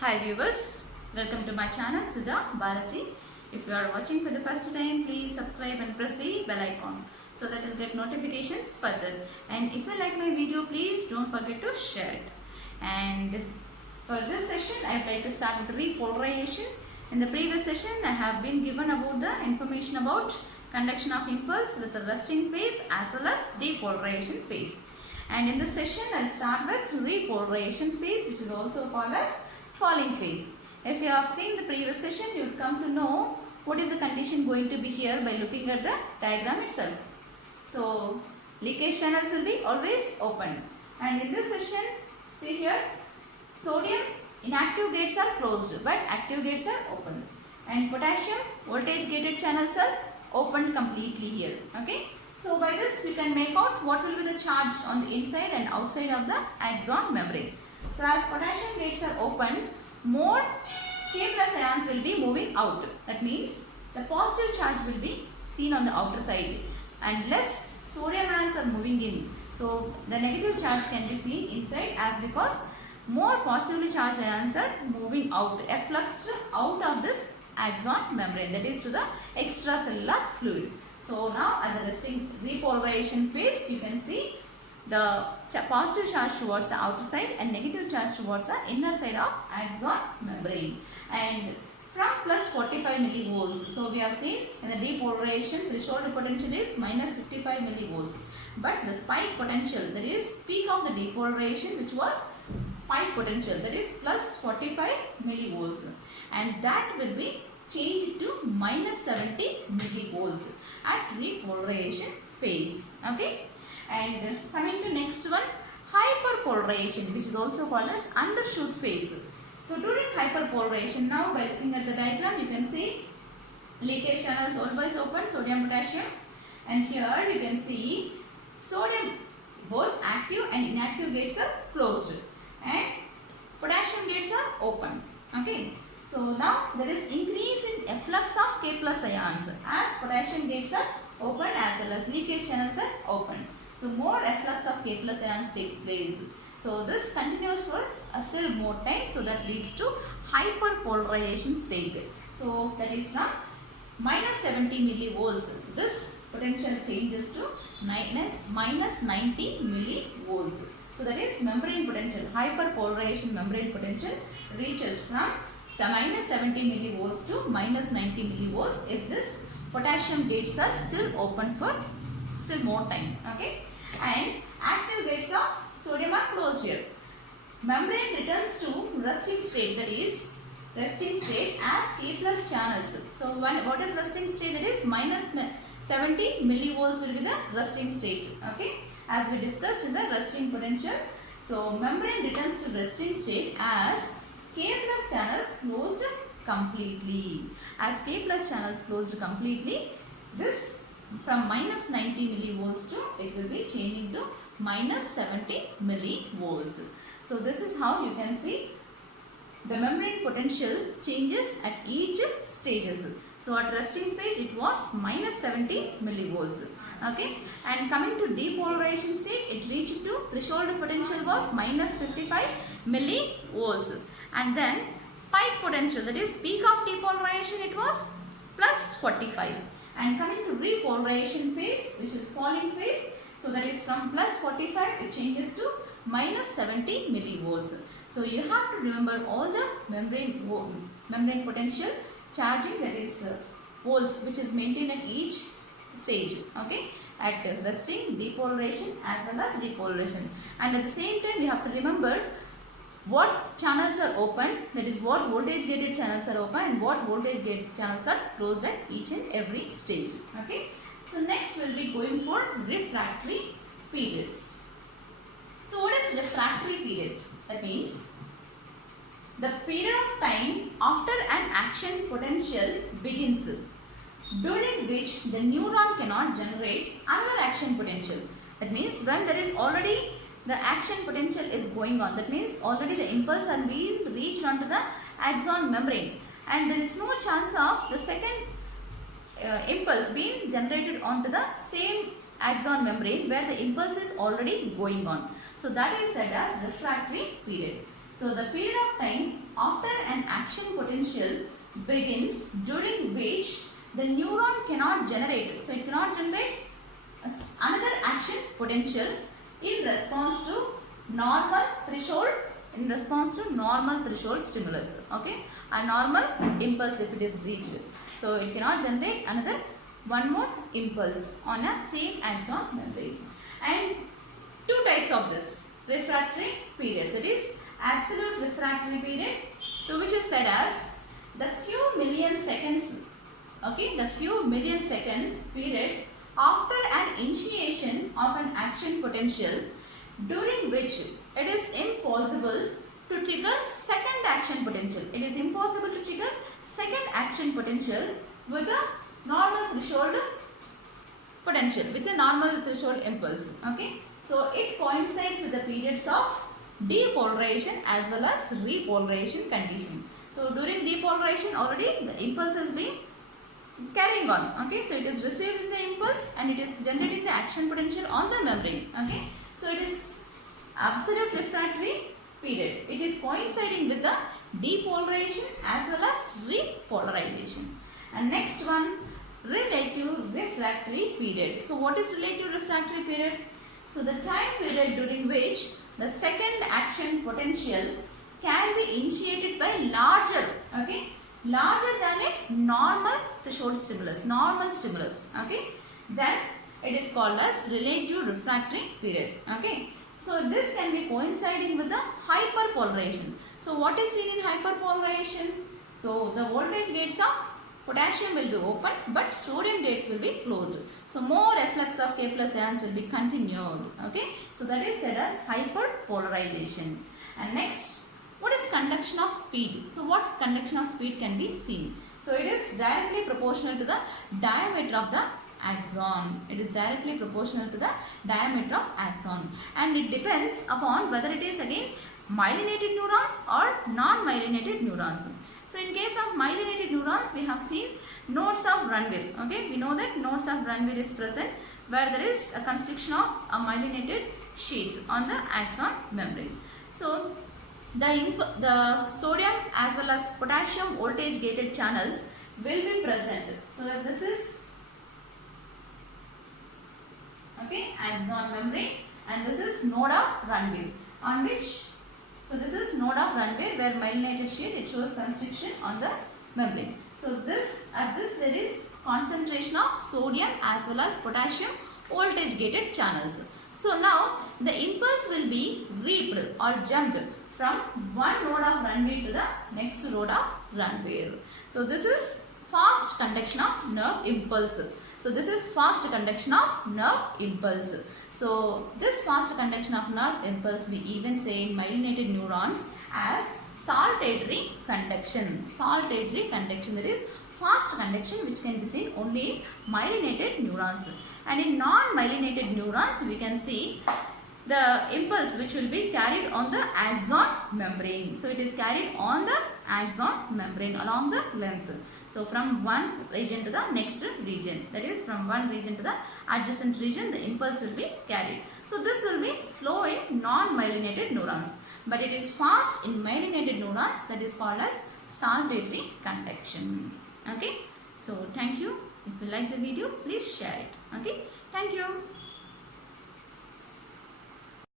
Hi viewers, welcome to my channel Sudha Balaji. If you are watching for the first time, please subscribe and press the bell icon so that you will get notifications further. And if you like my video, please don't forget to share it. And for this session, I would like to start with repolarization. In the previous session, I have been given about the information about conduction of impulse with the resting phase as well as depolarization phase. And in this session, I will start with repolarization phase, which is also called as falling phase. If you have seen the previous session, you would come to know what is the condition going to be here by looking at the diagram itself. So, leakage channels will be always open. And in this session, see here, sodium inactive gates are closed but active gates are open. And potassium voltage gated channels are opened completely here. Okay. So, by this you can make out what will be the charge on the inside and outside of the axon membrane. So, as potassium gates are opened, more K plus ions will be moving out. That means the positive charge will be seen on the outer side and less sodium ions are moving in. So, the negative charge can be seen inside as because more positively charged ions are moving out, effluxed out of this axon membrane, that is to the extracellular fluid. So, now at the resting repolarization phase, you can see the positive charge towards the outer side and negative charge towards the inner side of axon membrane. And from plus 45 millivolts, so we have seen in the depolarization threshold potential is minus 55 millivolts. But the spike potential, that is peak of the depolarization, which was spike potential, that is plus 45 millivolts, and that will be changed to minus 70 millivolts at repolarization phase. Okay. And coming to next one, hyperpolarization, which is also called as undershoot phase. So during hyperpolarization, now by looking at the diagram, you can see leakage channels always open, sodium, potassium, and here you can see sodium both active and inactive gates are closed and potassium gates are open. Okay. So now there is increase in efflux of K plus ions as potassium gates are open as well as leakage channels are open. So more efflux of K plus ions takes place. So this continues for still more time. So that leads to hyperpolarization state. So that is from minus 70 millivolts. This potential changes to minus 90 millivolts. So that is membrane potential. Hyperpolarization membrane potential reaches from minus 70 millivolts to minus 90 millivolts if this potassium gates are still open for still more time. Okay. And active gates of sodium are closed here. Membrane returns to resting state, that is resting state as K plus channels. So what is resting state? It is minus 70 millivolts will be the resting state. Okay, as we discussed in the resting potential. So membrane returns to resting state as K plus channels closed completely. As K plus channels closed completely, this from minus 90 millivolts to it will be changing to minus 70 millivolts. So this is how you can see the membrane potential changes at each stages. So at resting phase it was minus 70 millivolts. Okay, and coming to depolarization state, it reached to threshold potential was minus 55 millivolts, and then spike potential, that is peak of depolarization, it was plus 45. And coming to repolarization phase, which is falling phase, so that is from plus 45 it changes to minus 70 millivolts. So you have to remember all the membrane potential charging, that is volts, which is maintained at each stage. Okay, at resting, depolarization as well as depolarization. And at the same time you have to remember what channels are open, that is what voltage gated channels are open and what voltage gated channels are closed at each and every stage. Okay. So next we will be going for refractory periods. So what is refractory period? That means the period of time after an action potential begins, during which the neuron cannot generate another action potential. That means when there is already the action potential is going on, that means already the impulse are being reached onto the axon membrane and there is no chance of the second impulse being generated onto the same axon membrane where the impulse is already going on. So that is said as refractory period. So the period of time after an action potential begins during which the neuron cannot generate. So it cannot generate another action potential in response to normal threshold stimulus. Okay, a normal impulse if it is reached. So it cannot generate another one more impulse on a same axon membrane. And two types of this refractory periods. It is absolute refractory period, so which is said as the few million seconds, okay, the few million seconds period after an initiation of an action potential during which it is impossible to trigger second action potential. It is impossible to trigger second action potential with a normal threshold potential, with a normal threshold impulse. Okay, so it coincides with the periods of depolarization as well as repolarization condition. So during depolarization already the impulse has been carrying on. Okay, so it is received in the impulse and it is generating the action potential on the membrane. Okay, so it is absolute refractory period. It is coinciding with the depolarization as well as repolarization. And next one, relative refractory period. So what is relative refractory period? So the time period during which the second action potential can be initiated by larger, okay, larger than a normal threshold stimulus, okay, then it is called as relative refractory period. Okay, so this can be coinciding with the hyperpolarization. So what is seen in hyperpolarization? So the voltage gates of potassium will be open but sodium gates will be closed. So more efflux of K plus ions will be continued. Okay, so that is said as hyperpolarization. And next, what is conduction of speed? So what conduction of speed can be seen? So it is directly proportional to the diameter of the axon. It is directly proportional to the diameter of axon, and it depends upon whether it is again myelinated neurons or non-myelinated neurons. So in case of myelinated neurons, we have seen nodes of Ranvier. Okay, we know that nodes of Ranvier is present where there is a constriction of a myelinated sheath on the axon membrane. So the sodium as well as potassium voltage gated channels will be present. So this is, okay, axon membrane, and this is node of Ranvier on which, so this is node of Ranvier where myelinated sheath, it shows constriction on the membrane. So this, at this there is concentration of sodium as well as potassium voltage gated channels. So now the impulse will be reaped or jumped from one node of Ranvier to the next node of Ranvier. So this is fast conduction of nerve impulse. So this is fast conduction of nerve impulse. So this fast conduction of nerve impulse we even say in myelinated neurons as saltatory conduction. Saltatory conduction, that is fast conduction which can be seen only in myelinated neurons. And in non-myelinated neurons we can see the impulse which will be carried on the axon membrane. So it is carried on the axon membrane along the length. So from one region to the next region, that is from one region to the adjacent region, the impulse will be carried. So this will be slow in non-myelinated neurons, but it is fast in myelinated neurons, that is called as saltatory conduction. Okay, so thank you. If you like the video, please share it. Okay, thank you.